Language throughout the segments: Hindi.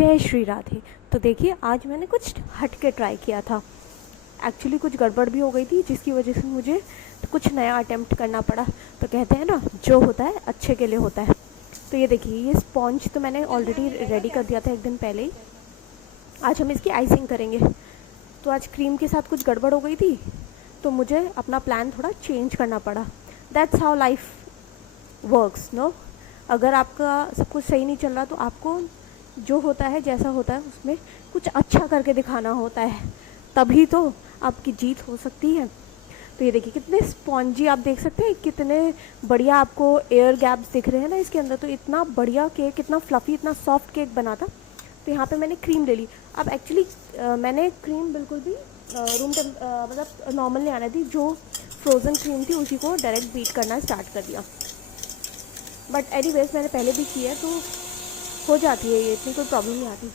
जय श्री राधे। तो देखिए आज मैंने कुछ हट के ट्राई किया था। एक्चुअली कुछ गड़बड़ भी हो गई थी जिसकी वजह से मुझे कुछ नया अटेम्प्ट करना पड़ा। तो कहते हैं ना, जो होता है अच्छे के लिए होता है। तो ये देखिए, ये स्पॉन्ज तो मैंने ऑलरेडी रेडी कर दिया था एक दिन पहले ही। आज हम इसकी आइसिंग करेंगे। तो आज क्रीम के साथ कुछ गड़बड़ हो गई थी तो मुझे अपना प्लान थोड़ा चेंज करना पड़ा। That's how life works no. अगर आपका सब कुछ सही नहीं चल रहा तो आपको जो होता है, जैसा होता है, उसमें कुछ अच्छा करके दिखाना होता है, तभी तो आपकी जीत हो सकती है। तो ये देखिए कितने स्पॉन्जी, आप देख सकते हैं कितने बढ़िया आपको एयर गैप्स दिख रहे हैं ना इसके अंदर। तो इतना बढ़िया केक, इतना फ्लफ़ी, इतना सॉफ्ट केक बना था। तो यहाँ पे मैंने क्रीम ले ली। अब एक्चुअली मैंने क्रीम बिल्कुल भी मतलब नॉर्मल नहीं आना थी, जो फ्रोज़न क्रीम थी उसी को डायरेक्ट बीट करना स्टार्ट कर दिया। बट एनीवेज मैंने पहले भी किया तो हो जाती है, ये इतनी कोई प्रॉब्लम नहीं आती।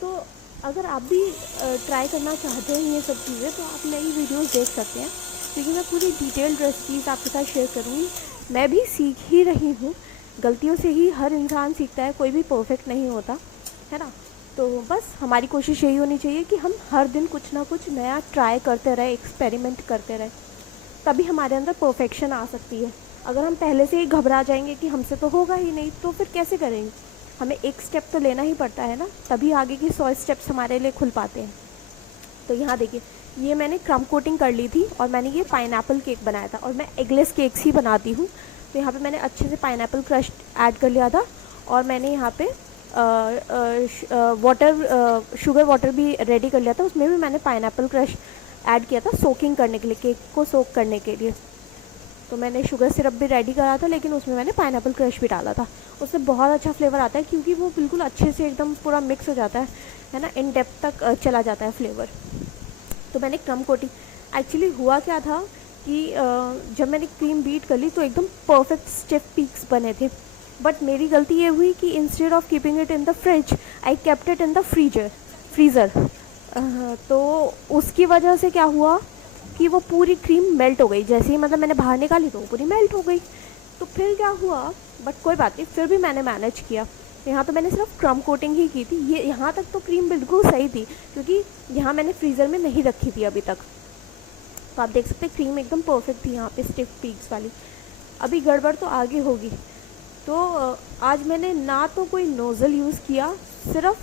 तो अगर आप भी ट्राई करना चाहते हैं ये सब चीज़ें तो आप मेरी वीडियोस देख सकते हैं, क्योंकि मैं पूरी डिटेल्ड रेसिपीज़ आपके साथ शेयर करूँगी। मैं भी सीख ही रही हूँ, गलतियों से ही हर इंसान सीखता है, कोई भी परफेक्ट नहीं होता है ना। तो बस हमारी कोशिश यही होनी चाहिए कि हम हर दिन कुछ ना कुछ नया ट्राई करते रहे, एक्सपेरिमेंट करते रहे, तभी हमारे अंदर परफेक्शन आ सकती है। अगर हम पहले से ही घबरा जाएंगे कि हमसे तो होगा ही नहीं, तो फिर कैसे करेंगे। हमें एक स्टेप तो लेना ही पड़ता है ना, तभी आगे की 100 स्टेप्स हमारे लिए खुल पाते हैं। तो यहाँ देखिए, ये मैंने क्रम कोटिंग कर ली थी और मैंने ये पाइनएप्पल केक बनाया था, और मैं एगलेस केक्स ही बनाती हूँ। तो यहाँ पे मैंने अच्छे से पाइनएप्पल क्रश ऐड कर लिया था, और मैंने यहाँ पे शुगर वाटर भी रेडी कर लिया था। उसमें भी मैंने पाइनएप्पल क्रश ऐड किया था सोकिंग करने के लिए, केक को सोक करने के लिए। तो मैंने शुगर सिरप भी रेडी करा था, लेकिन उसमें मैंने पाइनएप्पल क्रश भी डाला था। उससे बहुत अच्छा फ्लेवर आता है, क्योंकि वो बिल्कुल अच्छे से एकदम पूरा मिक्स हो जाता है ना, इन डेप्थ तक चला जाता है फ्लेवर। तो मैंने क्रम कोटिंग, एक्चुअली हुआ क्या था कि जब मैंने क्रीम बीट कर ली तो एकदम परफेक्ट स्टिफ पीक्स बने थे। बट मेरी गलती ये हुई कि instead of keeping it in the fridge, I kept it in the freezer. तो उसकी वजह से क्या हुआ कि वो पूरी क्रीम मेल्ट हो गई। जैसे ही मतलब मैंने बाहर निकाली तो वो पूरी मेल्ट हो गई। तो फिर क्या हुआ, बट कोई बात नहीं, फिर भी मैंने मैनेज किया। यहाँ तो मैंने सिर्फ क्रम कोटिंग ही की थी। ये यहाँ तक तो क्रीम बिल्कुल सही थी, क्योंकि यहाँ मैंने फ्रीज़र में नहीं रखी थी अभी तक। तो आप देख सकते हैं क्रीम एकदम परफेक्ट थी यहाँ पे, स्टिफ पीक्स वाली। अभी गड़बड़ तो आगे होगी। तो आज मैंने ना तो कोई नोज़ल यूज़ किया, सिर्फ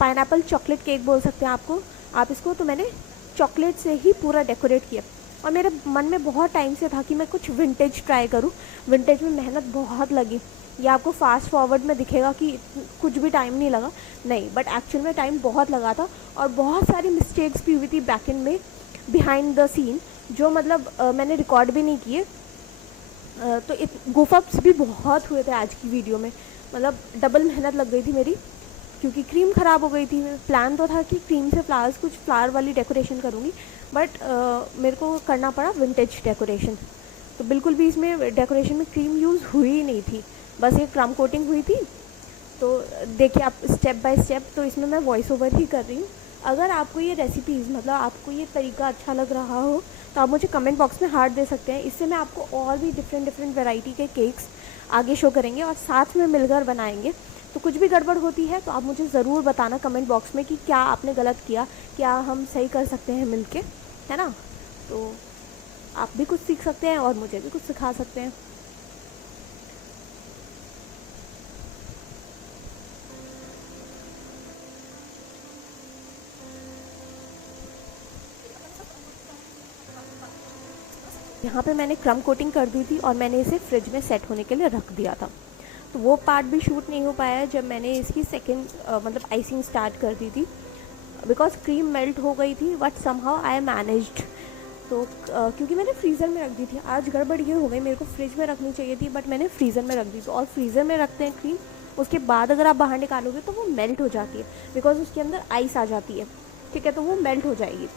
पाइनएप्पल चॉकलेट केक बोल सकते हैं आप इसको। तो मैंने चॉकलेट से ही पूरा डेकोरेट किया, और मेरे मन में बहुत टाइम से था कि मैं कुछ विंटेज ट्राई करूं। विंटेज में मेहनत बहुत लगी। ये आपको फास्ट फॉरवर्ड में दिखेगा कि कुछ भी टाइम नहीं लगा, नहीं, बट एक्चुअल में टाइम बहुत लगा था, और बहुत सारी मिस्टेक्स भी हुई थी बैक एंड में, बिहाइंड द सीन, जो मतलब मैंने रिकॉर्ड भी नहीं किए। तो गुफअप्स भी बहुत हुए थे आज की वीडियो में, मतलब डबल मेहनत लग गई थी मेरी, क्योंकि क्रीम ख़राब हो गई थी। प्लान तो था कि क्रीम से कुछ फ्लावर वाली डेकोरेशन करूँगी, बट मेरे को करना पड़ा विंटेज डेकोरेशन। तो बिल्कुल भी इसमें डेकोरेशन में क्रीम यूज़ हुई ही नहीं थी, बस एक क्रम कोटिंग हुई थी। तो देखिए आप स्टेप बाय स्टेप, तो इसमें मैं वॉइस ओवर ही कर रही हूँ। अगर आपको ये रेसिपीज़, मतलब आपको ये तरीका अच्छा लग रहा हो, तो आप मुझे कमेंट बॉक्स में हार्ट दे सकते हैं। इससे मैं आपको और भी डिफरेंट वैरायटी के केक्स आगे शो करेंगे, और साथ में मिलकर बनाएंगे। तो कुछ भी गड़बड़ होती है तो आप मुझे ज़रूर बताना कमेंट बॉक्स में कि क्या आपने गलत किया, क्या हम सही कर सकते हैं मिलके, है ना। तो आप भी कुछ सीख सकते हैं और मुझे भी कुछ सिखा सकते हैं। यहाँ पे मैंने क्रम कोटिंग कर दी थी, और मैंने इसे फ्रिज में सेट होने के लिए रख दिया था। तो वो पार्ट भी शूट नहीं हो पाया जब मैंने इसकी सेकेंड मतलब आइसिंग स्टार्ट कर दी थी, बिकॉज क्रीम मेल्ट हो गई थी, बट समहाउ आई मैनेज्ड। तो क्योंकि मैंने फ्रीज़र में रख दी थी, आज गड़बड़ ये हो गई, मेरे को फ्रिज में रखनी चाहिए थी, बट मैंने फ्रीज़र में रख दी थी। और फ्रीज़र में रखते हैं क्रीम, उसके बाद अगर आप बाहर निकालोगे तो वो मेल्ट हो जाती है, बिकॉज उसके अंदर आइस आ जाती है, ठीक है, तो वो मेल्ट हो जाएगी।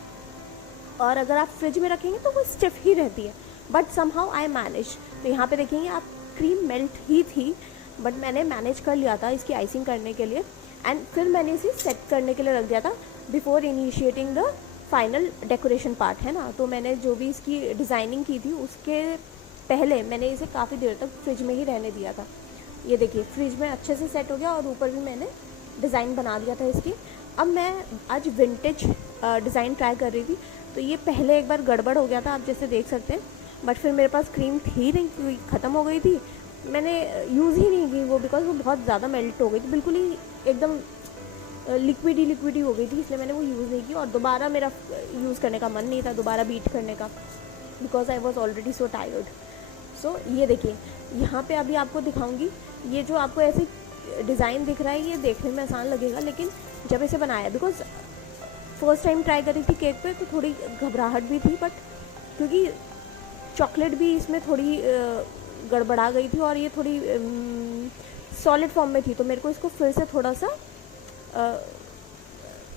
और अगर आप फ्रिज में रखेंगे तो वो स्टिफ ही रहती है, बट समहाउ आई मैनेज। तो यहाँ पे देखेंगे आप, क्रीम मेल्ट ही थी, बट मैंने मैनेज कर लिया था इसकी आइसिंग करने के लिए। एंड फिर मैंने इसे सेट करने के लिए रख दिया था before initiating the final decoration part, है ना। तो मैंने जो भी इसकी डिज़ाइनिंग की थी उसके पहले मैंने इसे काफ़ी देर तक फ्रिज में ही रहने दिया था। ये देखिए फ्रिज में अच्छे से सेट हो गया, और ऊपर भी मैंने डिज़ाइन बना दिया था इसकी। अब मैं आज विंटेज डिज़ाइन ट्राई कर रही थी, तो ये पहले एक बार गड़बड़ हो गया था, आप जैसे देख सकते हैं। बट फिर मेरे पास क्रीम थी नहीं क्योंकि ख़त्म हो गई थी, मैंने यूज़ ही नहीं की वो, बिकॉज वो बहुत ज़्यादा मेल्ट हो गई थी, बिल्कुल ही एकदम लिक्विडी हो गई थी, इसलिए मैंने वो यूज़ नहीं की। और दोबारा मेरा यूज़ करने का मन नहीं था, दोबारा बीट करने का, because I was already so tired. So ये देखिए, यहाँ पे अभी आपको दिखाऊंगी, ये जो आपको ऐसे डिज़ाइन दिख रहा है ये देखने में आसान लगेगा, लेकिन जब इसे बनाया, बिकॉज फर्स्ट टाइम ट्राई करी थी केक पे, तो थोड़ी घबराहट भी थी, बट क्योंकि चॉकलेट भी इसमें थोड़ी गड़बड़ा गई थी और ये थोड़ी सॉलिड फॉर्म में थी, तो मेरे को इसको फिर से थोड़ा सा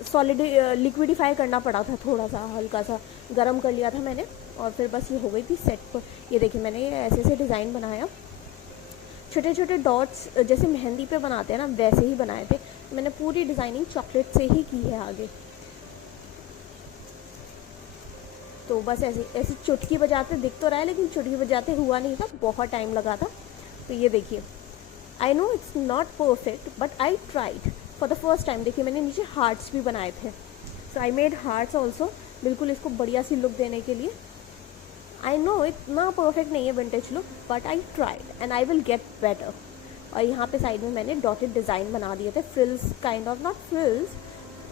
सॉलिड लिक्विडिफाई करना पड़ा था, थोड़ा सा हल्का सा गरम कर लिया था मैंने, और फिर बस ये हो गई थी सेट पर। ये देखिए, मैंने ये ऐसे ऐसे डिज़ाइन बनाया, छोटे छोटे डॉट्स जैसे मेहंदी पे बनाते हैं ना, वैसे ही बनाए थे। मैंने पूरी डिज़ाइनिंग चॉकलेट से ही की है आगे। तो बस ऐसे ऐसे चुटकी बजाते दिख तो रहा है, लेकिन चुटकी बजाते हुआ नहीं था, बहुत टाइम लगा था। तो ये देखिए, I know it's not perfect but I tried for the first time. देखिए, मैंने नीचे हार्ट्स भी बनाए थे, सो आई मेड हार्ट्स ऑल्सो, बिल्कुल इसको बढ़िया सी लुक देने के लिए। आई नो इतना परफेक्ट नहीं है vintage look, but I tried and I will get better. और यहाँ पे साइड में मैंने डॉटेड डिज़ाइन बना दिए थे, frills kind of, not frills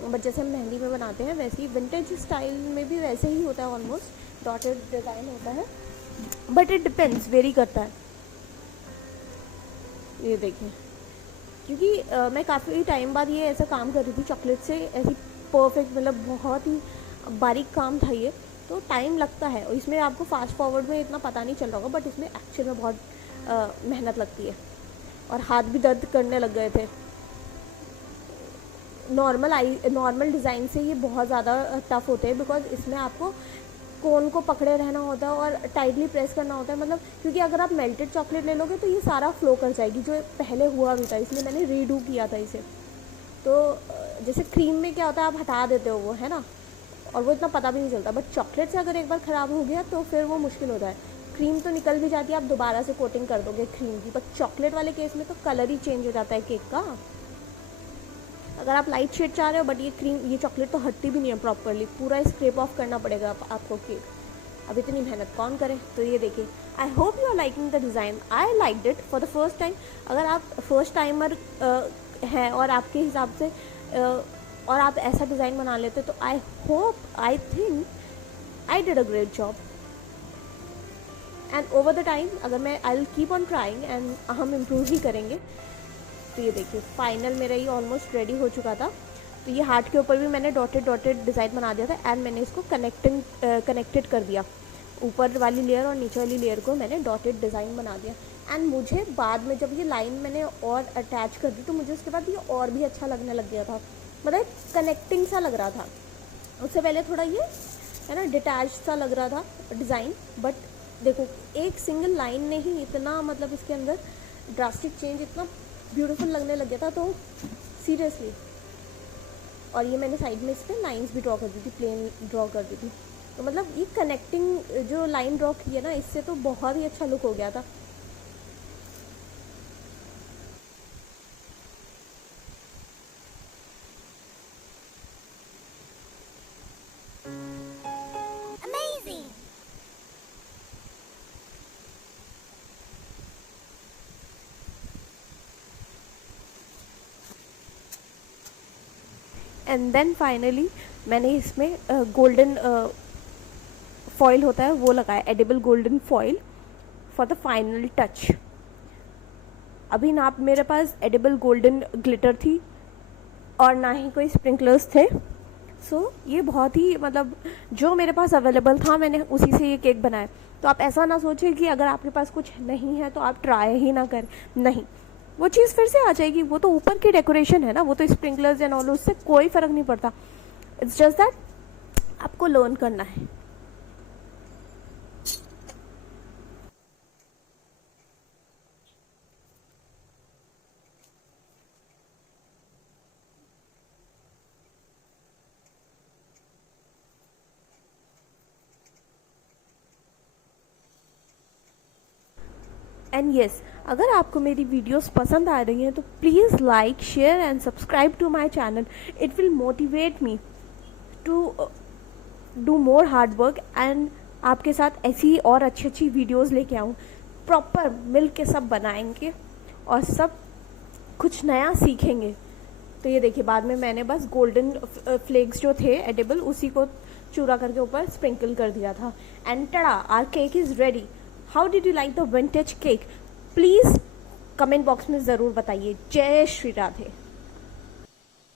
but जैसे हम मेहंदी में बनाते हैं वैसे ही, विंटेज स्टाइल में भी वैसे ही होता है, ऑलमोस्ट डॉटेड डिज़ाइन होता है, बट इट डिपेंड्स, वेरी करता है। ये देखिए, क्योंकि मैं काफ़ी टाइम बाद ये ऐसा काम कर रही थी चॉकलेट से, ऐसी परफेक्ट, मतलब बहुत ही बारीक काम था ये, तो टाइम लगता है। और इसमें आपको फास्ट फॉरवर्ड में इतना पता नहीं चल रहा होगा, बट इसमें एक्चुअल में बहुत मेहनत लगती है, और हाथ भी दर्द करने लग गए थे। नॉर्मल डिज़ाइन से ये बहुत ज़्यादा टफ होते हैं, बिकॉज इसमें आपको कोन को पकड़े रहना होता है और टाइटली प्रेस करना होता है, मतलब क्योंकि अगर आप मेल्टेड चॉकलेट ले लोगे तो ये सारा फ्लो कर जाएगी, जो पहले हुआ भी था, इसलिए मैंने रीडू किया था इसे। तो जैसे क्रीम में क्या होता है, आप हटा देते हो वो, है ना, और वो इतना पता भी नहीं चलता, बट चॉकलेट से अगर एक बार ख़राब हो गया तो फिर वो मुश्किल होता है। क्रीम तो निकल भी जाती है, आप दोबारा से कोटिंग कर दोगे क्रीम की, बट चॉकलेट वाले केस में तो कलर ही चेंज हो जाता है केक का। अगर आप लाइट शेड चाह रहे हो, बट ये चॉकलेट तो हटती भी नहीं है प्रॉपरली, पूरा स्क्रैप ऑफ करना पड़ेगा आपको केक। अब इतनी मेहनत कौन करे। तो ये देखिए, I hope you are liking the design, I like it for the first time. अगर आप फर्स्ट टाइमर हैं और आपके हिसाब से और आप ऐसा डिज़ाइन बना लेते, तो I hope, I think I did a great job. And over the time अगर मैं I will keep on trying and हम इम्प्रूव ही करेंगे। तो ये देखिए, फाइनल मेरा ये ऑलमोस्ट रेडी हो चुका था। तो ये हार्ट के ऊपर भी मैंने डॉटेड डिज़ाइन बना दिया था, एंड मैंने इसको कनेक्टेड कर दिया, ऊपर वाली लेयर और नीचे वाली लेयर को मैंने डॉटेड डिज़ाइन बना दिया। एंड मुझे बाद में जब ये लाइन मैंने और अटैच कर दी, तो मुझे उसके बाद ये और भी अच्छा लगने लग गया था, मतलब कनेक्टिंग सा लग रहा था। उससे पहले थोड़ा ये है ना डिटैच सा लग रहा था डिज़ाइन, बट देखो, एक सिंगल लाइन ने ही इतना, मतलब इसके अंदर ड्रास्टिक चेंज, इतना ब्यूटीफुल लगने लग गया था, तो सीरियसली। और ये मैंने साइड में इस पर लाइन्स भी ड्रॉ कर दी थी, प्लेन ड्रॉ कर दी थी, तो मतलब ये कनेक्टिंग जो लाइन ड्रॉ की है ना, इससे तो बहुत ही अच्छा लुक हो गया था। एंड देन फाइनली मैंने इसमें गोल्डन फॉइल होता है वो लगाया, edible golden foil for the final touch. अभी ना मेरे पास एडिबल गोल्डन ग्लिटर थी और ना ही कोई स्प्रिंकलर्स थे, सो ये बहुत ही, मतलब जो मेरे पास अवेलेबल था मैंने उसी से ये केक बनाया। तो आप ऐसा ना सोचें कि अगर आपके पास कुछ नहीं है तो आप ट्राई ही ना करें, नहीं, वो चीज़ फिर से आ जाएगी, वो तो ऊपर की डेकोरेशन है ना, वो तो स्प्रिंकलर्स एंड ऑल, उससे कोई फ़र्क नहीं पड़ता। इट्स जस्ट दैट आपको लर्न करना है। एंड येस, अगर आपको मेरी वीडियोस पसंद आ रही हैं तो please like, share and subscribe to my channel. It will motivate me to do more hard work and आपके साथ ऐसी और अच्छी अच्छी वीडियोस लेके आऊँ. प्रॉपर मिल के सब बनाएंगे और सब कुछ नया सीखेंगे. तो ये देखिए, बाद में मैंने बस गोल्डन फ्लेक्स जो थे एडिबल, उसी को चूरा करके ऊपर स्प्रिंकल कर दिया था. And tada, our cake is ready. How did you like the vintage cake? Please comment box में ज़रूर बताइए. जय श्री राधे.